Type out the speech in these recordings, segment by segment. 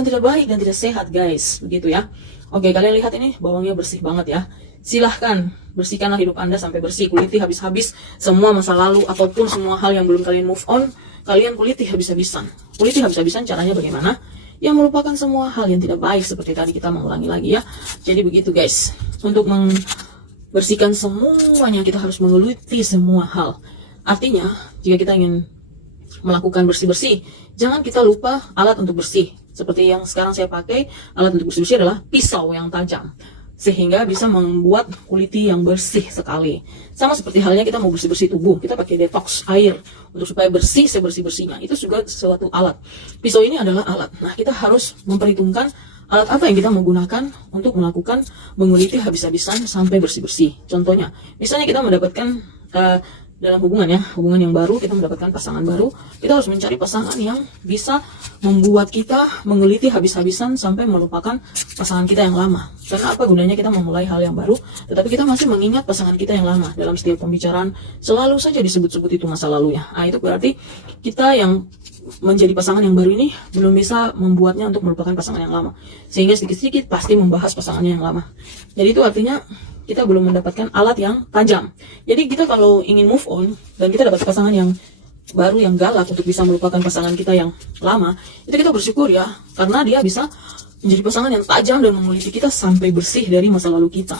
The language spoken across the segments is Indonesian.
yang tidak baik dan tidak sehat, guys. Begitu ya. Oke, kalian lihat ini bawangnya bersih banget ya. Silahkan bersihkanlah hidup Anda sampai bersih. Kuliti habis-habis semua masa lalu ataupun semua hal yang belum kalian move on. Kalian kuliti habis-habisan. Kuliti habis-habisan caranya bagaimana? Yang melupakan semua hal yang tidak baik seperti tadi kita mengulangi lagi ya. Jadi begitu guys. Untuk membersihkan semuanya kita harus menggeluti semua hal. Artinya jika kita ingin melakukan bersih-bersih, jangan kita lupa alat untuk bersih. Seperti yang sekarang saya pakai, alat untuk bersih-bersih adalah pisau yang tajam, sehingga bisa membuat kuliti yang bersih sekali. Sama seperti halnya kita mau bersih-bersih tubuh, kita pakai detox air untuk supaya bersih sebersih-bersihnya. Itu juga suatu alat. Pisau ini adalah alat. Nah, kita harus memperhitungkan alat apa yang kita menggunakan untuk melakukan menguliti habis-habisan sampai bersih-bersih. Contohnya, misalnya kita mendapatkan dalam hubungan yang baru, kita mendapatkan pasangan baru, kita harus mencari pasangan yang bisa membuat kita menggeliti habis-habisan sampai melupakan pasangan kita yang lama. Karena apa gunanya kita memulai hal yang baru, tetapi kita masih mengingat pasangan kita yang lama. Dalam setiap pembicaraan, selalu saja disebut-sebut itu masa lalunya. Nah, itu berarti kita yang menjadi pasangan yang baru ini belum bisa membuatnya untuk melupakan pasangan yang lama. Sehingga sedikit-sedikit pasti membahas pasangannya yang lama. Jadi itu artinya kita belum mendapatkan alat yang tajam. Jadi kita kalau ingin move on dan kita dapat pasangan yang baru yang galak untuk bisa melupakan pasangan kita yang lama, itu kita bersyukur ya, karena dia bisa menjadi pasangan yang tajam dan menguliti kita sampai bersih dari masa lalu kita.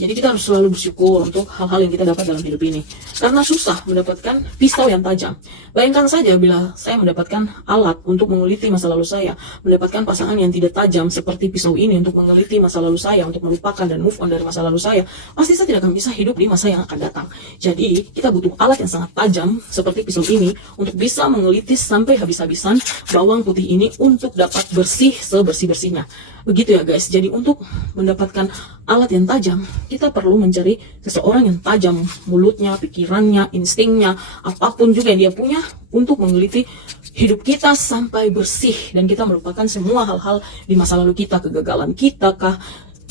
Jadi kita harus selalu bersyukur untuk hal-hal yang kita dapat dalam hidup ini. Karena susah mendapatkan pisau yang tajam. Bayangkan saja bila saya mendapatkan alat untuk menguliti masa lalu saya, mendapatkan pasangan yang tidak tajam seperti pisau ini untuk menguliti masa lalu saya, untuk melupakan dan move on dari masa lalu saya, pasti saya tidak akan bisa hidup di masa yang akan datang. Jadi kita butuh alat yang sangat tajam seperti pisau ini untuk bisa menguliti sampai habis-habisan bawang putih ini untuk dapat bersih sebersih-bersihnya. Begitu ya guys. Jadi untuk mendapatkan alat yang tajam, kita perlu mencari seseorang yang tajam mulutnya, pikirannya, instingnya, apapun juga yang dia punya untuk mengeliti hidup kita sampai bersih dan kita melupakan semua hal-hal di masa lalu kita, kegagalan kita kah,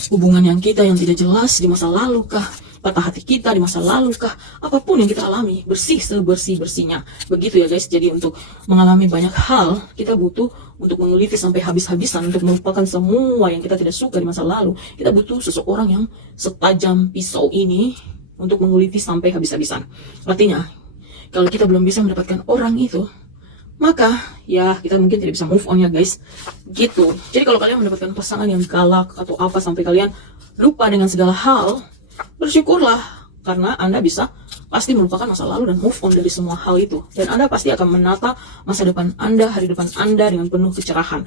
hubungan yang kita yang tidak jelas di masa lalu kah, patah hati kita di masa lalu kah, apapun yang kita alami, bersih sebersih-bersihnya. Begitu ya guys. Jadi untuk mengalami banyak hal, kita butuh untuk menguliti sampai habis-habisan, untuk melupakan semua yang kita tidak suka di masa lalu. Kita butuh seseorang yang setajam pisau ini untuk menguliti sampai habis-habisan. Artinya, kalau kita belum bisa mendapatkan orang itu, maka ya kita mungkin tidak bisa move on ya guys. Gitu. Jadi kalau kalian mendapatkan pasangan yang galak atau apa sampai kalian lupa dengan segala hal, bersyukurlah, karena Anda bisa pasti melupakan masa lalu dan move on dari semua hal itu. Dan Anda pasti akan menata masa depan Anda, hari depan Anda dengan penuh kecerahan.